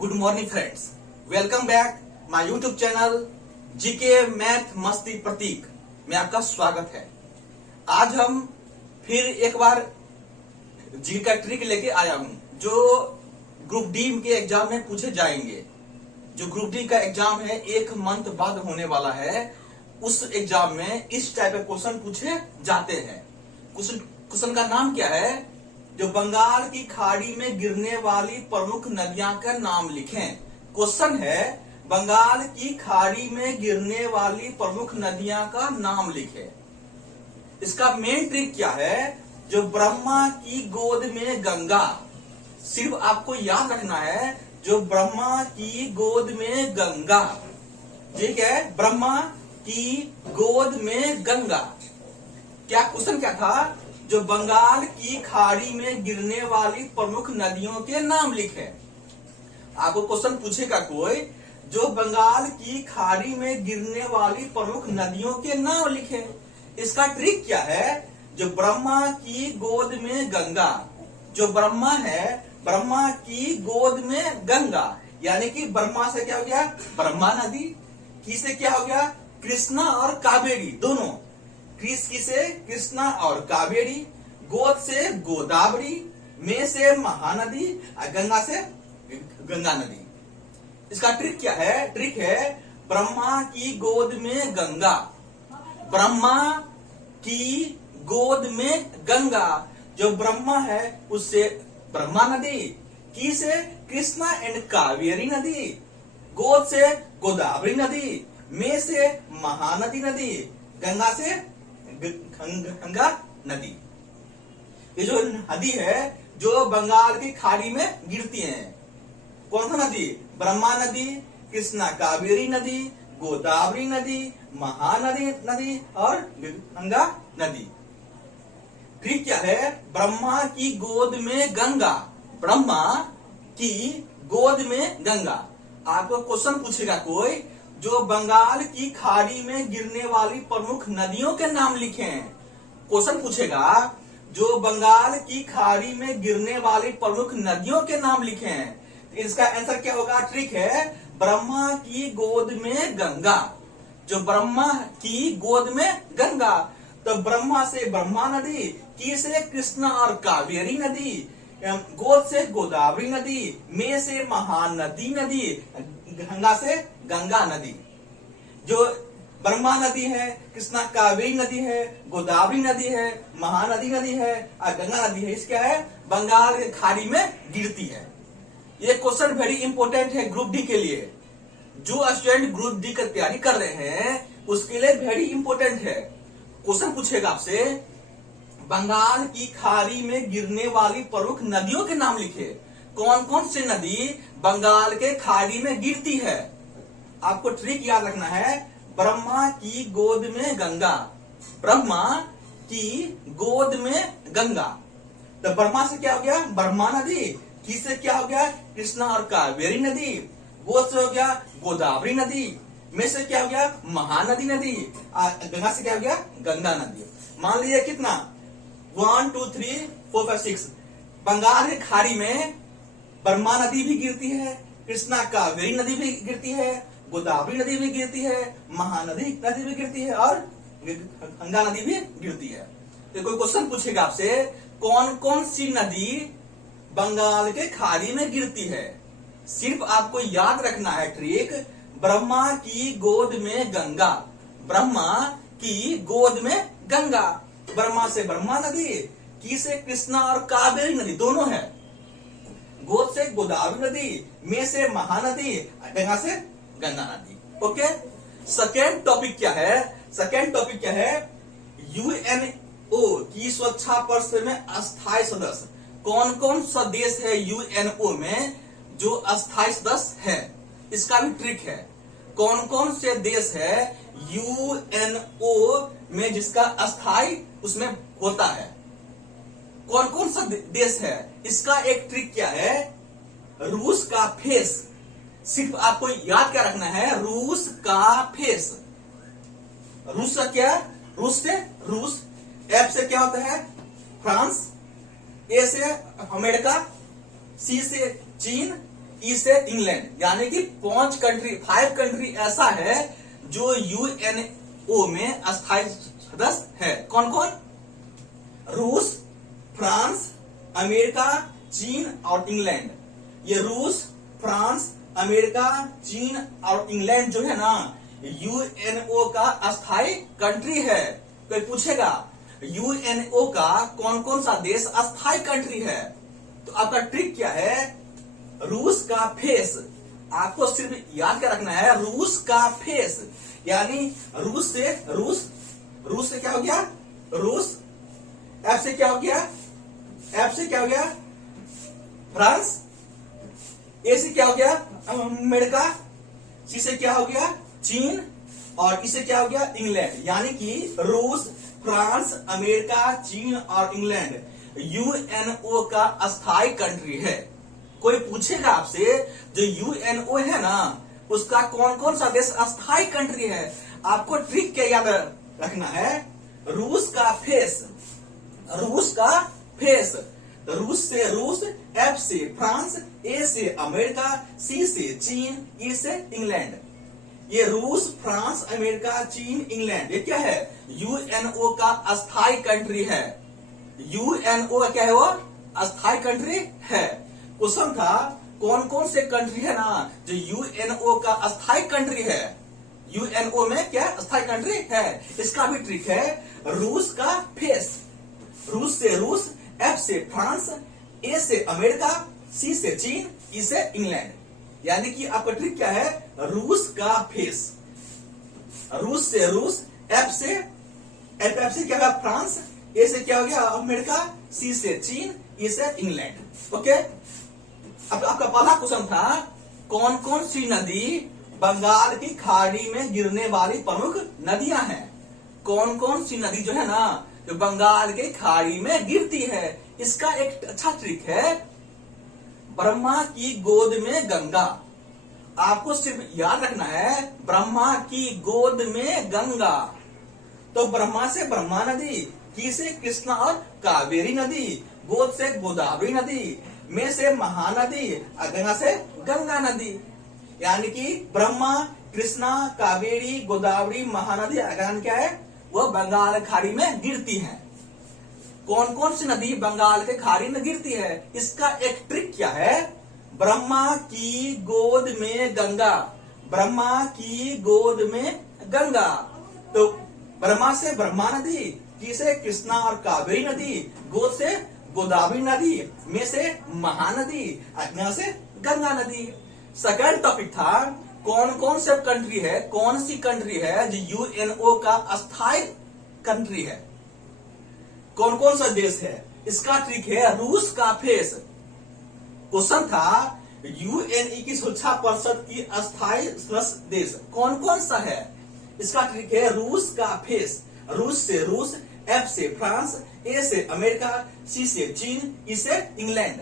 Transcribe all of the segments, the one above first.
Good morning friends, welcome back my YouTube channel GK math मस्ती प्रतीक में आपका स्वागत है। आज हम फिर एक बार जीके का ट्रिक लेके आया हूं जो ग्रुप डी के एग्जाम में पूछे जाएंगे। जो ग्रुप डी का एग्जाम है 1 मंथ बाद होने वाला है, उस एग्जाम में इस टाइप के क्वेश्चन पूछे जाते हैं। क्वेश्चन का नाम क्या है? जो बंगाल की खाड़ी में गिरने वाली प्रमुख नदियां का नाम लिखें। क्वेश्चन है बंगाल की खाड़ी में गिरने वाली प्रमुख नदियां का नाम लिखें। इसका मेन ट्रिक क्या है? जो ब्रह्मा की गोद में गंगा, सिर्फ आपको याद रखना है जो ब्रह्मा की गोद में गंगा, ठीक है, ब्रह्मा की गोद में गंगा। क्या क्वेश्चन क्या था? जो बंगाल की खाड़ी में गिरने वाली प्रमुख नदियों के नाम लिखे। आपको क्वेश्चन पूछेगा कोई, जो बंगाल की खाड़ी में गिरने वाली प्रमुख नदियों के नाम लिखे। इसका ट्रिक क्या है? जो ब्रह्मा की गोद में गंगा, जो ब्रह्मा है, ब्रह्मा की गोद में गंगा, यानी कि ब्रह्मा से क्या हो गया? ब्रह्मा नदी। की से क्या हो गया? कृष्णा और कावेरी दोनों। की से कृष्णा और कावेरी, गोद से गोदावरी, में से महानदी और गंगा से गंगा नदी। इसका ट्रिक क्या है? ट्रिक है ब्रह्मा की गोद में गंगा, ब्रह्मा की गोद में गंगा। जो ब्रह्मा है उससे ब्रह्मा नदी, की से कृष्णा एंड कावेरी नदी, गोद से गोदावरी नदी, में से महानदी नदी, गंगा से गंगा नदी। ये जो नदी है जो बंगाल की खाड़ी में गिरती है, कौन सा नदी? ब्रह्मा नदी, कृष्णा कावेरी नदी, गोदावरी नदी, महानदी नदी और गंगा नदी। ट्रिक क्या है? ब्रह्मा की गोद में गंगा, ब्रह्मा की गोद में गंगा। आपको क्वेश्चन पूछेगा कोई, जो बंगाल की खाड़ी में गिरने वाली प्रमुख नदियों के नाम लिखें। क्वेश्चन पूछेगा जो बंगाल की खाड़ी में गिरने वाली प्रमुख नदियों के नाम लिखें। इसका आंसर क्या होगा? ट्रिक है ब्रह्मा की गोद में गंगा। जो ब्रह्मा की गोद में गंगा, तो ब्रह्मा से ब्रह्मा नदी, की से कृष्णा और कावेरी नदी, गोद से गोदावरी नदी, में से महानदी नदी, गंगा से गंगा नदी। जो ब्रह्मा नदी है, कृष्णा कावेरी नदी है, गोदावरी नदी है, महानदी नदी है और गंगा नदी है, इसका है बंगाल की खाड़ी में गिरती है। ये क्वेश्चन वेरी इंपॉर्टेंट है ग्रुप डी के लिए। जो स्टूडेंट ग्रुप डी की तैयारी कर रहे हैं उसके लिए वेरी इंपॉर्टेंट है। क्वेश्चन पूछेगा आपसे, बंगाल की खाड़ी में गिरने वाली प्रमुख नदियों के नाम लिखे। कौन कौन सी नदी बंगाल के खाड़ी में गिरती है? आपको ट्रिक याद रखना है, ब्रह्मा की गोद में गंगा, ब्रह्मा की गोद में गंगा। तो ब्रह्मा से क्या हो गया? ब्रह्मा नदी, की से क्या हो गया? कृष्णा और कावेरी नदी, गोद से हो गया गोदावरी नदी, में से क्या हो गया? महानदी नदी, गंगा से क्या हो गया? गंगा नदी। मान लीजिए कितना? 1 2 3 4 5 6 बंगाल की खाड़ी में ब्रह्मा नदी भी गिरती है, कृष्णा कावेरी नदी भी गिरती है, गोदावरी नदी भी गिरती है, महानदी नदी भी गिरती है और गंगा नदी भी गिरती है। तो कोई क्वेश्चन पूछेगा आपसे, कौन कौन सी नदी बंगाल के खाड़ी में गिरती है? सिर्फ आपको याद रखना है ट्रिक, ब्रह्मा की गोद में गंगा, ब्रह्मा की गोद में गंगा। ब्रह्मा से ब्रह्मा नदी, की से कृष्णा और कावेरी नदी दोनों है, गोद से गोदावरी नदी, में से महानदी, गंगा से गंगा नदी। ओके, सेकेंड टॉपिक क्या है? सेकेंड टॉपिक क्या है? यूएनओ की सुरक्षा परिषद में अस्थायी सदस्य। कौन कौन सा देश है यूएनओ में जो अस्थायी सदस्य है? इसका भी ट्रिक है। कौन कौन से देश है यूएनओ में जिसका अस्थायी उसमें होता है? कौन कौन सा देश है? इसका एक ट्रिक क्या है? रूस का फेस। सिर्फ आपको याद क्या रखना है? रूस का फेस। रूस का क्या? रूस से रूस, एफ से क्या होता है? फ्रांस, ए से अमेरिका, सी से चीन, ई से इंग्लैंड, यानी कि 5 कंट्री ऐसा है जो यूएनओ में अस्थायी सदस्य है। कौन कौन? रूस, फ्रांस, अमेरिका, चीन और इंग्लैंड। ये रूस, फ्रांस, अमेरिका, चीन और इंग्लैंड जो है ना, यूएनओ का अस्थायी कंट्री है। कोई पूछेगा यूएनओ का कौन कौन सा देश अस्थायी कंट्री है, तो आपका ट्रिक क्या है? रूस का फेस, आपको सिर्फ याद क्या रखना है, रूस का फेस, यानी रूस से क्या हो गया? रूस। एफ से क्या हो गया? एफ से क्या हो गया? फ्रांस। ए से क्या हो गया? अमेरिका। सी से क्या हो गया? चीन। और इसे क्या हो गया? इंग्लैंड। यानी कि रूस, फ्रांस, अमेरिका, चीन और इंग्लैंड यूएनओ का अस्थायी कंट्री है। कोई पूछेगा आपसे जो यूएनओ है ना, उसका कौन कौन सा देश अस्थायी कंट्री है, आपको ट्रिक क्या याद रखना है? रूस का फेस, रूस का फेस। रूस से रूस, एफ से फ्रांस, ए से अमेरिका, सी से चीन, ई से इंग्लैंड। ये रूस, फ्रांस, अमेरिका, चीन, इंग्लैंड, ये क्या है? यूएनओ का अस्थायी कंट्री है। यूएनओ क्या है? वो अस्थायी कंट्री है। क्वेश्चन था कौन कौन से कंट्री है ना जो यूएनओ का अस्थायी कंट्री है। यूएनओ में क्या अस्थायी कंट्री है? इसका भी ट्रिक है, रूस का फेस। रूस से रूस, एफ से फ्रांस, ए से अमेरिका, सी से चीन, ई से इंग्लैंड। यानी कि आपका ट्रिक क्या है? रूस का फेस। रूस से रूस, एफ से क्या होगा? फ्रांस। ए से क्या हो गया? अमेरिका। सी से चीन, ई से इंग्लैंड। ओके, अब आपका पहला क्वेश्चन था कौन कौन सी नदी बंगाल की खाड़ी में गिरने वाली प्रमुख नदियां हैं। कौन कौन सी नदी जो है ना जो बंगाल के खाड़ी में गिरती है। इसका एक अच्छा ट्रिक है, ब्रह्मा की गोद में गंगा। आपको सिर्फ याद रखना है ब्रह्मा की गोद में गंगा। तो ब्रह्मा से ब्रह्मा नदी, की से कृष्णा और कावेरी नदी, गोद से गोदावरी नदी, में से महानदी, गंगा से गंगा नदी। यानी कि ब्रह्मा, कृष्णा, कावेरी, गोदावरी, महानदी, गंगा क्या है? वो बंगाल खाड़ी में गिरती है। कौन कौन सी नदी बंगाल के खाड़ी में गिरती है? इसका एक ट्रिक क्या है? ब्रह्मा की गोद में गंगा। ब्रह्मा की गोद में गंगा। तो ब्रह्मा से ब्रह्मा नदी, की से कृष्णा और कावेरी नदी, गोद से गोदावरी नदी, में से महानदी, गंगा से गंगा नदी। सेकंड टॉपिक था कौन कौन से कंट्री है, कौन सी कंट्री है जो यूएनओ का अस्थायी कंट्री है। कौन कौन सा देश है? इसका ट्रिक है रूस का फेस। क्वेश्चन था यूएनई की सुरक्षा परिषद की अस्थायी सदस्य देश कौन कौन सा है। इसका ट्रिक है रूस का फेस। रूस से रूस, एफ से फ्रांस, ए से अमेरिका, सी से चीन, ई से इंग्लैंड।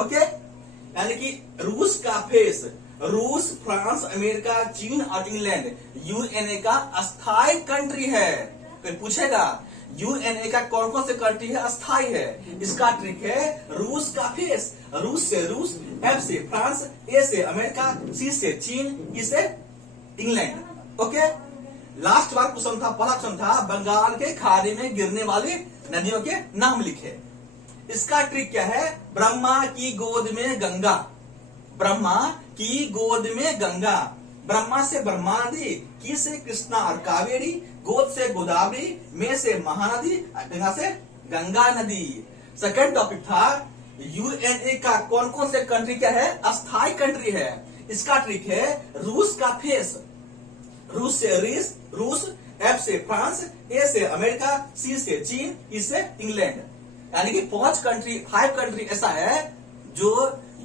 ओके, यानी कि रूस का फेस, रूस, फ्रांस, अमेरिका, चीन और इंग्लैंड यूएनए का अस्थायी कंट्री है। कोई पूछेगा यूएनए का कौन कौन से कंट्री है अस्थायी है। इसका ट्रिक है रूस का फेस। रूस से रूस, एफ से फ्रांस, ए से अमेरिका, सी से चीन, ई से इंग्लैंड। ओके, लास्ट बार क्वेश्चन था, पहला क्वेश्चन था बंगाल के खाड़ी में गिरने वाली नदियों के नाम लिखे। इसका ट्रिक क्या है? ब्रह्मा की गोद में गंगा। ब्रह्मा की गोद में गंगा। ब्रह्मा से ब्रह्मा नदी, की से कृष्णा और कावेरी, गोद से गोदावरी, में से महानदी, गंगा से गंगा नदी। सेकंड टॉपिक था यूएनए का कौन कौन से कंट्री क्या है अस्थायी कंट्री है। इसका ट्रिक है रूस का फेस। रूस से रूस, एफ से फ्रांस, ए से अमेरिका, सी से चीन, ई से इंग्लैंड। यानी कि 5 कंट्री ऐसा है जो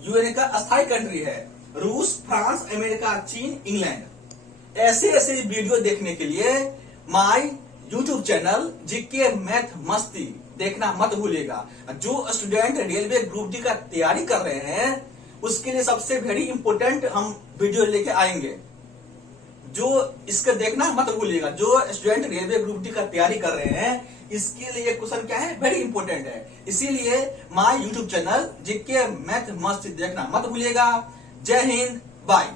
यूएनए का अस्थायी कंट्री है। रूस, फ्रांस, अमेरिका, चीन, इंग्लैंड। ऐसे ऐसे वीडियो देखने के लिए my YouTube channel GK math मस्ती देखना मत भूलिएगा। जो स्टूडेंट रेलवे ग्रुप डी का तैयारी कर रहे हैं उसके लिए सबसे वेरी इंपोर्टेंट हम वीडियो लेके आएंगे, जो इसका देखना मत भूलिएगा। जो स्टूडेंट रेलवे ग्रुप डी का तैयारी कर रहे हैं इसके लिए क्वेश्चन क्या है, वेरी इंपॉर्टेंट है। इसीलिए my YouTube channel GK math मस्त देखना मत भूलिएगा। जय हिंद, बाय।